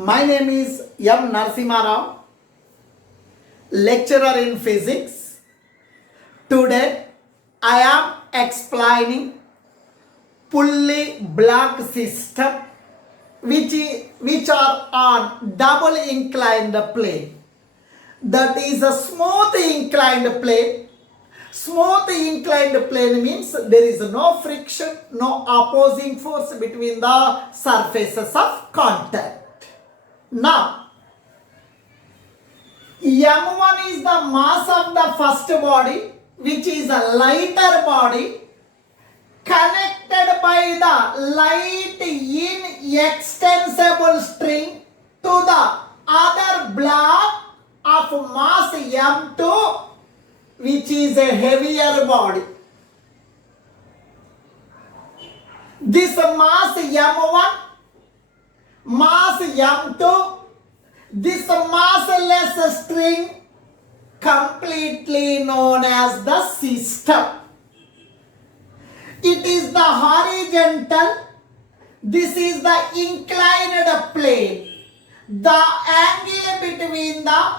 My name is M. Narsimharao, lecturer in physics. Today I am explaining pulley block system which are on double inclined plane. That is a smooth inclined plane. Smooth inclined plane means there is no friction, no opposing force between the surfaces of contact. Now, M1 is the mass of the first body, which is a lighter body, connected by the light in extensible string to the other block of mass M2, which is a heavier body. This mass M1, mass M2, this massless string completely known as the system. It is the horizontal, this is the inclined plane. The angle between the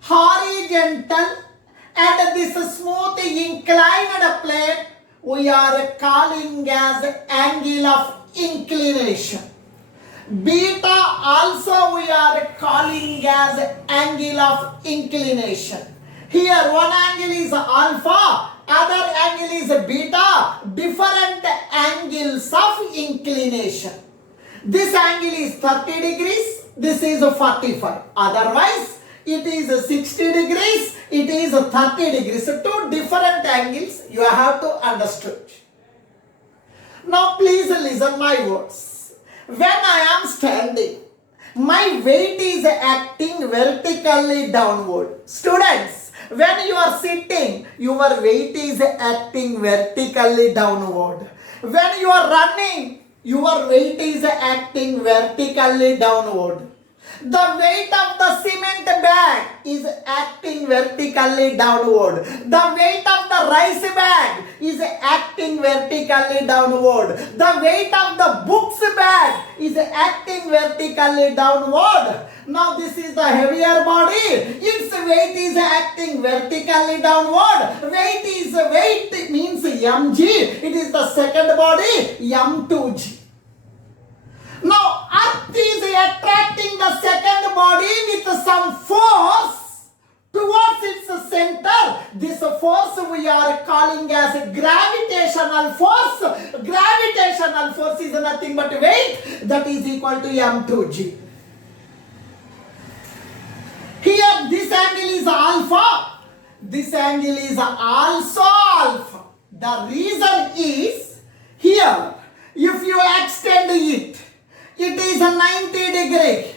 horizontal and this smooth inclined plane we are calling as angle of inclination. Beta also we are calling as angle of inclination. Here one angle is alpha, other angle is beta, different angles of inclination. This angle is 30 degrees, this is 45. Otherwise, it is 60 degrees, it is 30 degrees. So two different angles you have to understand. Now please listen my words. When I am standing, my weight is acting vertically downward. Students, when you are sitting, your weight is acting vertically downward. When you are running, your weight is acting vertically downward. The weight of the cement bag is acting vertically downward. The weight of the rice bag is acting vertically downward. The weight of the books bag is acting vertically downward. Now this is the heavier body. Its weight is acting vertically downward. Weight means mg. It is the second body, m2g. Now, Earth is attracting the second body with some force towards its center. This force we are calling as gravitational force. Gravitational force is nothing but weight that is equal to m2g. Here, this angle is alpha. This angle is also alpha. The reason is here, if you extend it, it is 90 degree.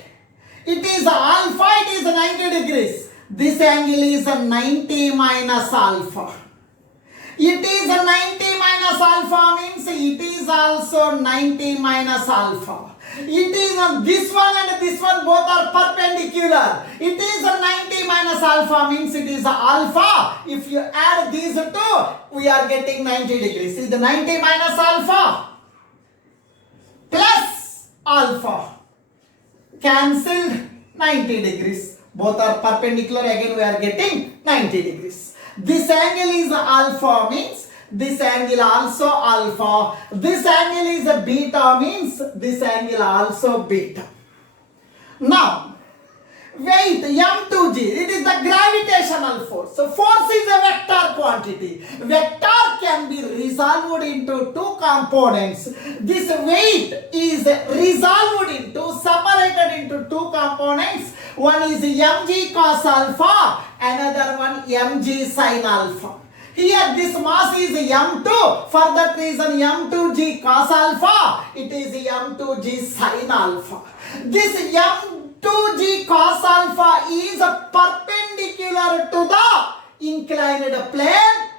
It is alpha, it is 90 degrees. This angle is 90 minus alpha. It is 90 minus alpha means it is also 90 minus alpha. It is this one and this one both are perpendicular. It is 90 minus alpha means it is alpha. If you add these two, we are getting 90 degrees. Is the 90 minus alpha plus alpha cancelled 90 degrees. Both are perpendicular, again we are getting 90 degrees. This angle is alpha means this angle also alpha. This angle is a beta means this angle also beta. Now weight m2g, it is the gravitational force. So force is a vector quantity. Vector can be resolved into two components. This weight is separated into two components. One is mg cos alpha, another one mg sin alpha. Here this mass is m2, for that reason m2g cos alpha, it is m2g sin alpha. This m2g cos alpha is perpendicular to the inclined plane.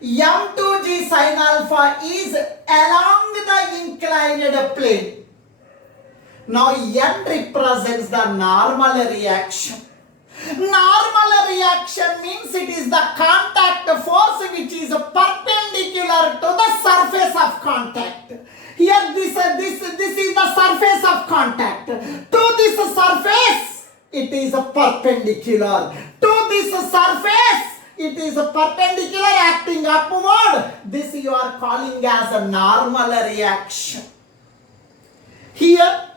m2g sin alpha is along the inclined plane. Now n represents the normal reaction. Normal reaction means it is the contact force which is perpendicular to the surface of contact. Here this is the surface of contact. To this surface, it is a perpendicular. To this surface, it is a perpendicular acting upward. This you are calling as a normal reaction. Here,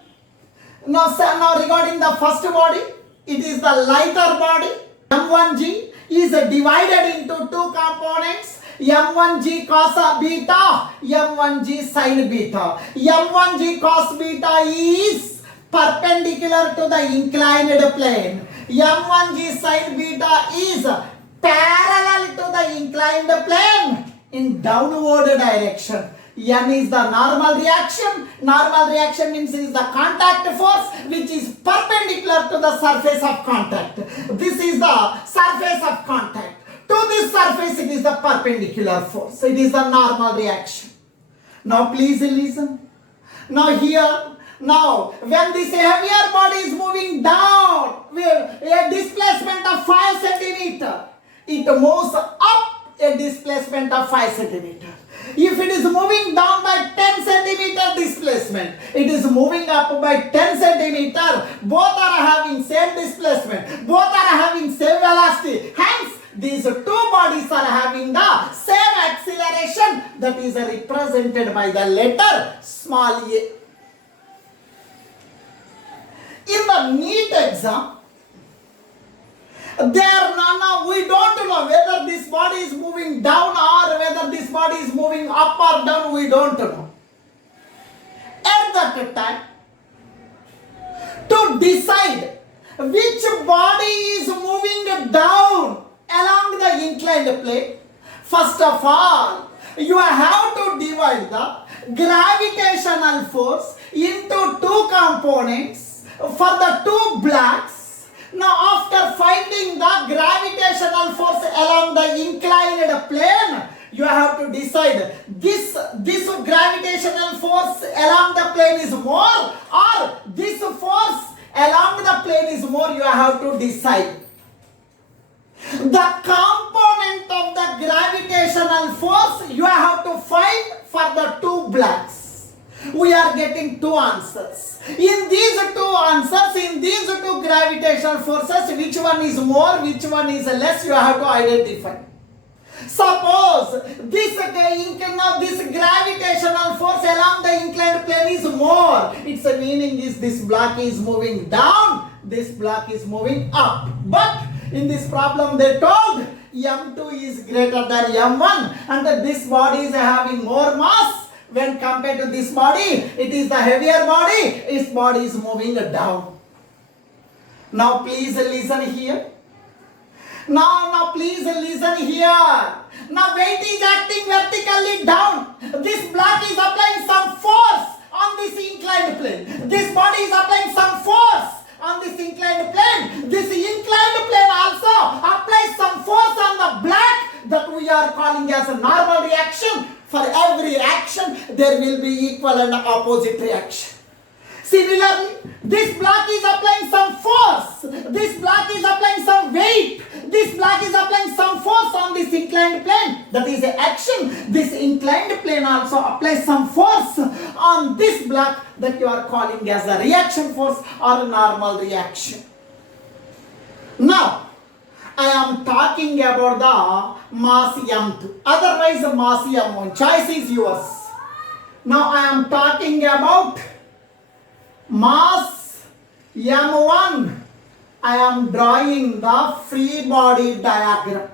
now regarding the first body, it is the lighter body. M1G is divided into two components. M1G cos beta, M1G sin beta. M1G cos beta is perpendicular to the inclined plane. M1G sin beta is parallel to the inclined plane in downward direction. N is the normal reaction. Normal reaction means it is the contact force which is perpendicular to the surface of contact. This is the surface of contact. To this surface it is the perpendicular force. It is the normal reaction. Now please listen. Now here, now when this heavier body is moving down with a displacement of 5 centimeter, it moves up a displacement of 5 centimeter. If it is moving down by 10 centimeter displacement, it is moving up by 10 centimeter. Both are having same displacement. Both are having same velocity. Hence, these two bodies are having the same acceleration that is represented by the letter small a. In the NEET exam, we don't know whether this body is moving down or whether this body is moving up or down, we don't know. At that time, to decide which body is moving down along the inclined plane, first of all, you have to divide the gravitational force into two components for the two blocks. Now after finding the gravitational force along the inclined plane, you have to decide this gravitational force along the plane is more or this force along the plane is more. You have to decide. The component of the gravitational force you have to find for the two blocks. We are getting two answers. In these two answers, in these two gravitational forces, which one is more, which one is less, you have to identify. Suppose this gravitational force along the inclined plane is more. Its meaning is this block is moving down, this block is moving up. But in this problem they told M2 is greater than M1 and this body is having more mass. When compared to this body, it is the heavier body, its body is moving down. Now please listen here. Now please listen here. Now weight is acting vertically down. This block is applying some force on this inclined plane. This body is applying some force on this inclined plane. This inclined plane also applies some force on the block that we are calling as a normal reaction. For every action, there will be equal and opposite reaction. Similarly, this block is applying some force. This block is applying some weight. This block is applying some force on this inclined plane. That is a action. This inclined plane also applies some force on this block that you are calling as a reaction force or a normal reaction. Now, I am talking about the mass M2. Otherwise, the mass M1. Choice is yours. Now, I am talking about mass M1. I am drawing the free body diagram.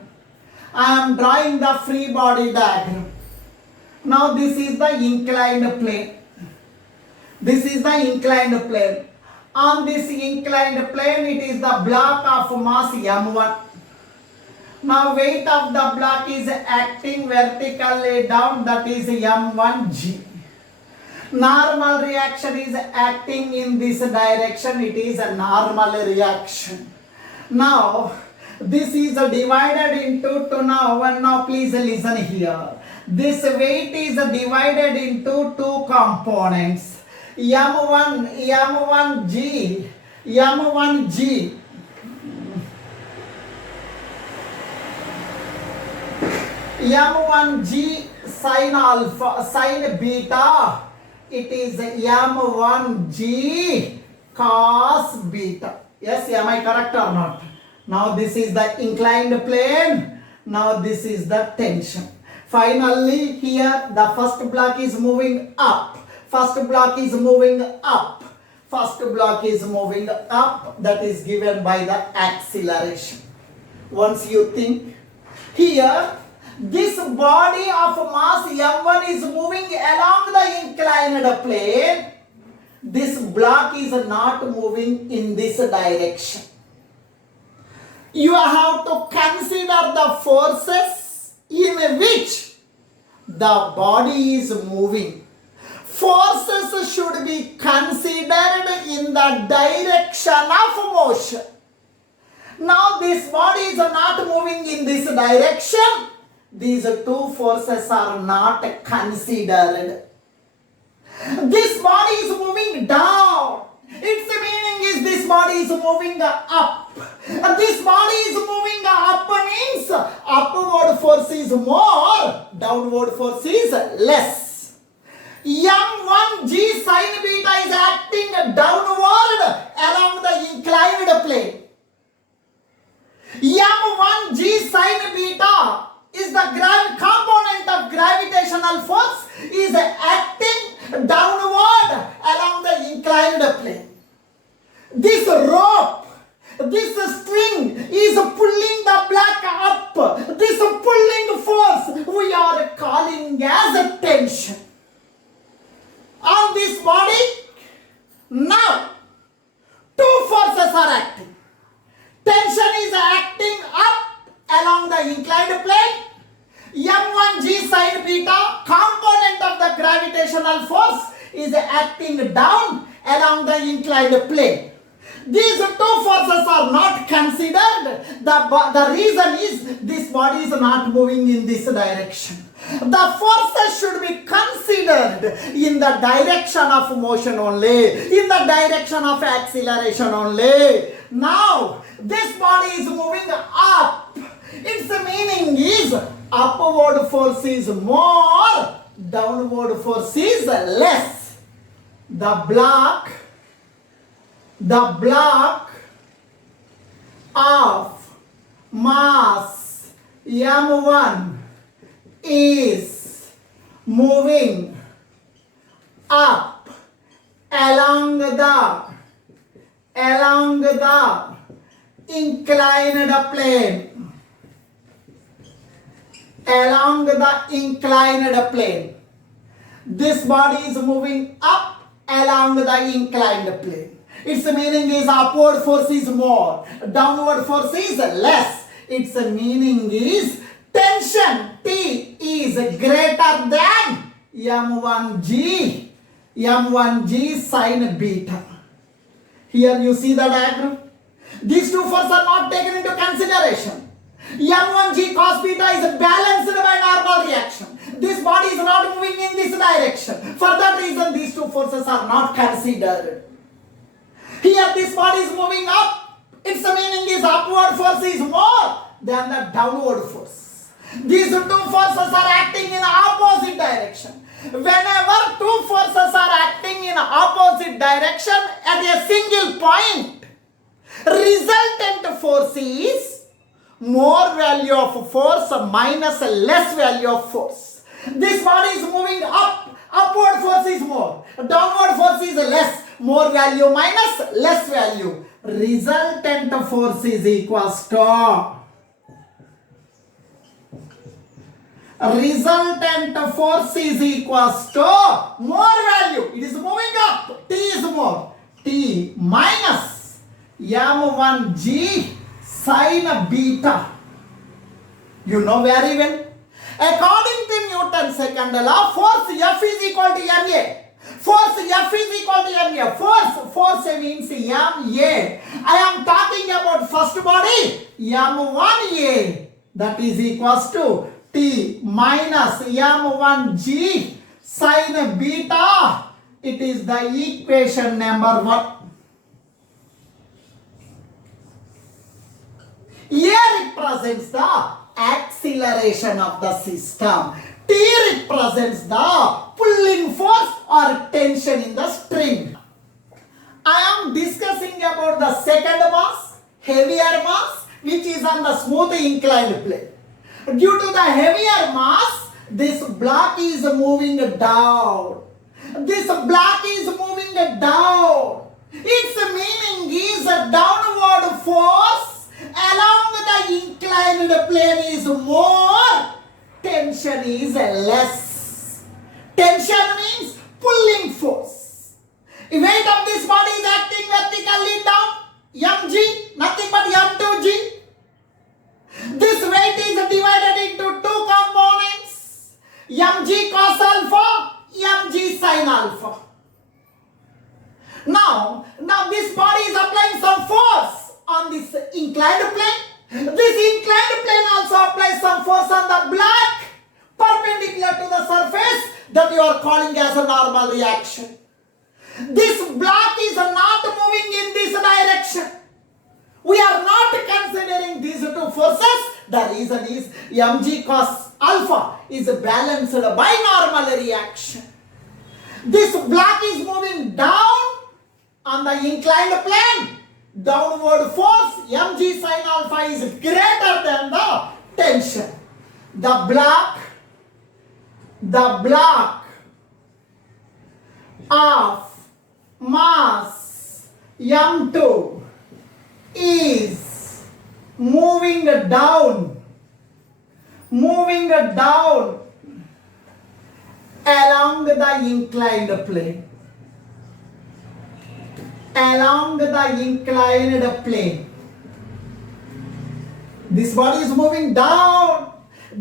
I am drawing the free body diagram. Now, this is the inclined plane. This is the inclined plane. On this inclined plane, it is the block of mass M1. Now weight of the block is acting vertically down, that is M1G. Normal reaction is acting in this direction, it is a normal reaction. Now this is divided into two. Now please listen here. This weight is divided into two components. M1G. M1G sin alpha, sin beta, it is m1g cos beta. Yes, am I correct or not? Now this is the inclined plane. Now this is the tension. Finally here the first block is moving up. First block is moving up. First block is moving up. That is given by the acceleration. Once you think here, this body of mass m1 is moving along the inclined plane. This block is not moving in this direction. You have to consider the forces in which the body is moving. Forces should be considered in the direction of motion. Now this body is not moving in this direction. These two forces are not considered. This body is moving down. Its meaning is this body is moving up. This body is moving up means upward force is more, downward force is less. m1g sin beta is acting downward along the inclined plane. m1g sin beta is the component of gravitational force is acting downward along the inclined plane. This rope, this string is pulling the block up. This pulling force we are calling as a tension. On this body, now two forces are acting. Tension is acting up along the inclined plane. m1g sin beta, component of the gravitational force, is acting down along the inclined plane. These two forces are not considered. The reason is this body is not moving in this direction. The forces should be considered in the direction of motion only, in the direction of acceleration only. Now, this body is moving up. Its meaning is upward force is more, downward force is less. The block of mass m1 is moving up along the inclined plane. Along the inclined plane. This body is moving up along the inclined plane. Its meaning is upward force is more, downward force is less. Its meaning is tension T is greater than m1g sin beta. Here you see the diagram. These two forces are not taken into consideration. m1g cos beta is balanced by normal reaction. This body is not moving in this direction. For that reason, these two forces are not considered. Here this body is moving up. Its meaning is upward force is more than the downward force. These two forces are acting in opposite direction. Whenever two forces are acting in opposite direction at a single point, resultant force is more value of force minus less value of force. This body is moving up. Upward force is more. Downward force is less. More value minus less value. Resultant force is equals to. Resultant force is equals to more value. It is moving up. T is more. T minus m1g sin beta. You know very well. According to Newton's second law, force F is equal to ma. Force F is equal to ma. Force means ma. I am talking about first body, m1a. That is equals to T minus m1g sin beta. It is the equation number 1. Here it presents the acceleration of the system. T represents the pulling force or tension in the string. I am discussing about the second mass, heavier mass, which is on the smooth inclined plane. Due to the heavier mass, this block is moving down. This block is moving down. Its meaning is a downward force along the inclined plane is more, tension is less. Tension means pulling force. The weight of this body is acting vertically down, mg, nothing but m2g. This weight is divided into two components, mg cos alpha, mg sin alpha. Now this body is applying some force on this inclined plane. This inclined plane also applies some force on the block perpendicular to the surface that you are calling as a normal reaction. This block is not moving in this direction. We are not considering these two forces. The reason is mg cos alpha is balanced by normal reaction. This block is moving down on the inclined plane. Downward force mg sin alpha is greater than the tension. The block of mass m2 is moving down along the inclined plane. This body is moving down.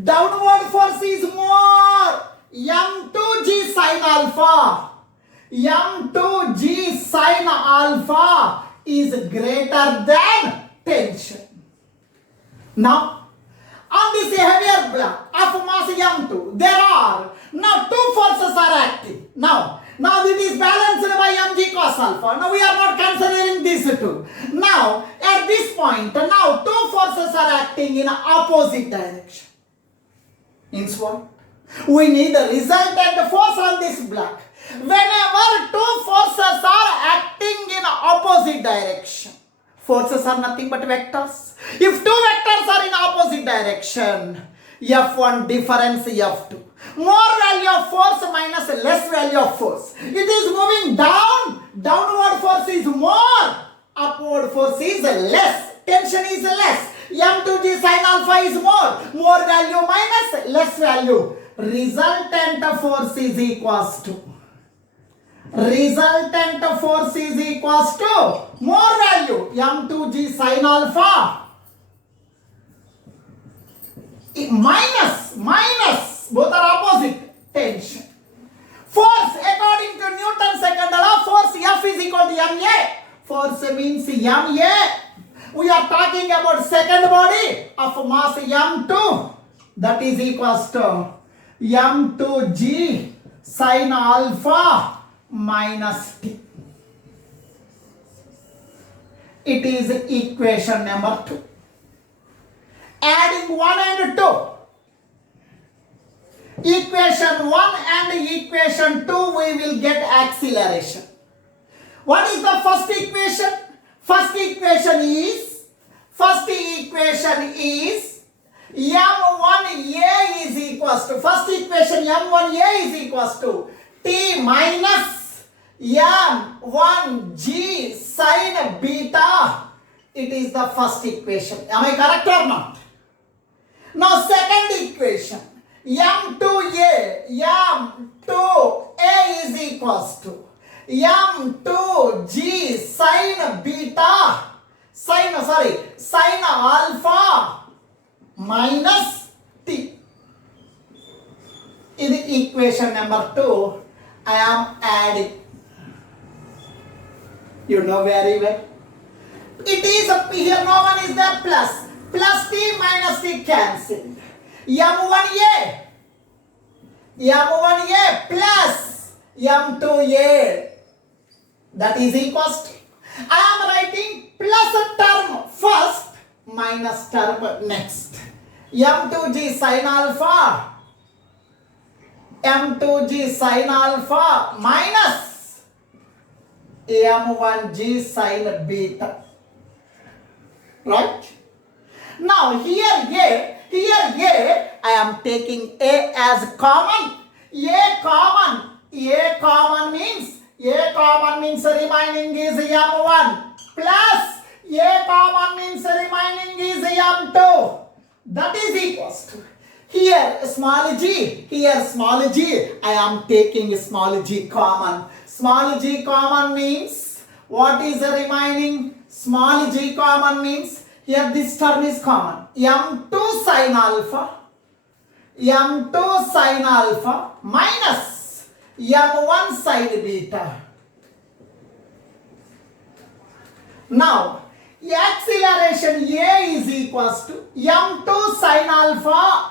Downward force is more. m2g sin alpha. m2g sin alpha is greater than tension. Now, on this heavier block of mass m2, there are now two forces are acting. Now it is balanced by mg cos alpha. Now we are not considering these two. Now at this point, now two forces are acting in opposite direction. Means what? We need a resultant force on this block. Whenever two forces are acting in opposite direction, forces are nothing but vectors. If two vectors are in opposite direction, F1 difference F2. More value of force minus less value of force. It is moving down. Downward force is more. Upward force is less. Tension is less. m2g sin alpha is more. More value minus less value. Resultant force is equals to. Resultant force is equals to more value m2g sin alpha minus both are opposite tension. Force according to Newton's second law, force F is equal to ma. Force means ma. We are talking about second body of mass m2, that is equals to m2g sin alpha minus t. It is equation number 2. Adding 1 and 2. Equation 1 and equation 2 we will get acceleration. What is the first equation? First equation is m1a is equals to, first equation m1a is equals to t minus m1g sin beta. It is the first equation. Am I correct or not? Now second equation, m2a is equals to m2g sin beta, sin alpha minus t. In the equation number 2, I am adding. You know very well. It is here, no one is there, plus t minus t cancelled. m1a plus m2a, that is equals to, I am writing plus term first minus term next. m2g sin alpha m2g sine alpha minus m1g sine beta. Right? Now here A, I am taking A as common. A common means remaining is m1 plus A common means remaining is m2. That is equals to here small g, I am taking small g common. Small g common means what is remaining? Small g common means here this term is common. m2 sine alpha minus m1 sine beta. Now acceleration A is equals to m2 sine alpha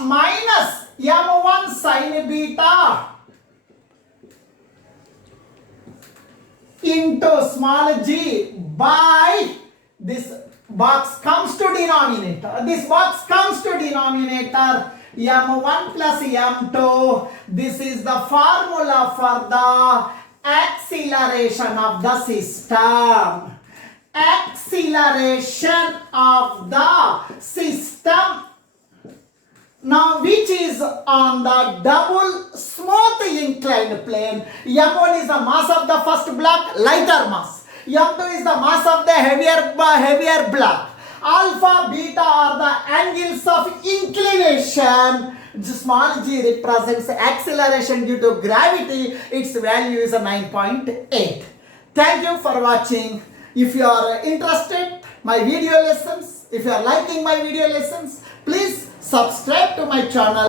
minus m1 sine beta into small g by this box comes to denominator. M1 plus m2. This is the formula for the acceleration of the system. Now which is on the double smooth inclined plane. M1 is the mass of the first block, lighter mass. M2 is the mass of the heavier block. Alpha, beta are the angles of inclination. Small g represents acceleration due to gravity. Its value is 9.8. Thank you for watching. If you are interested my video lessons, if you are liking my video lessons, please subscribe to my channel.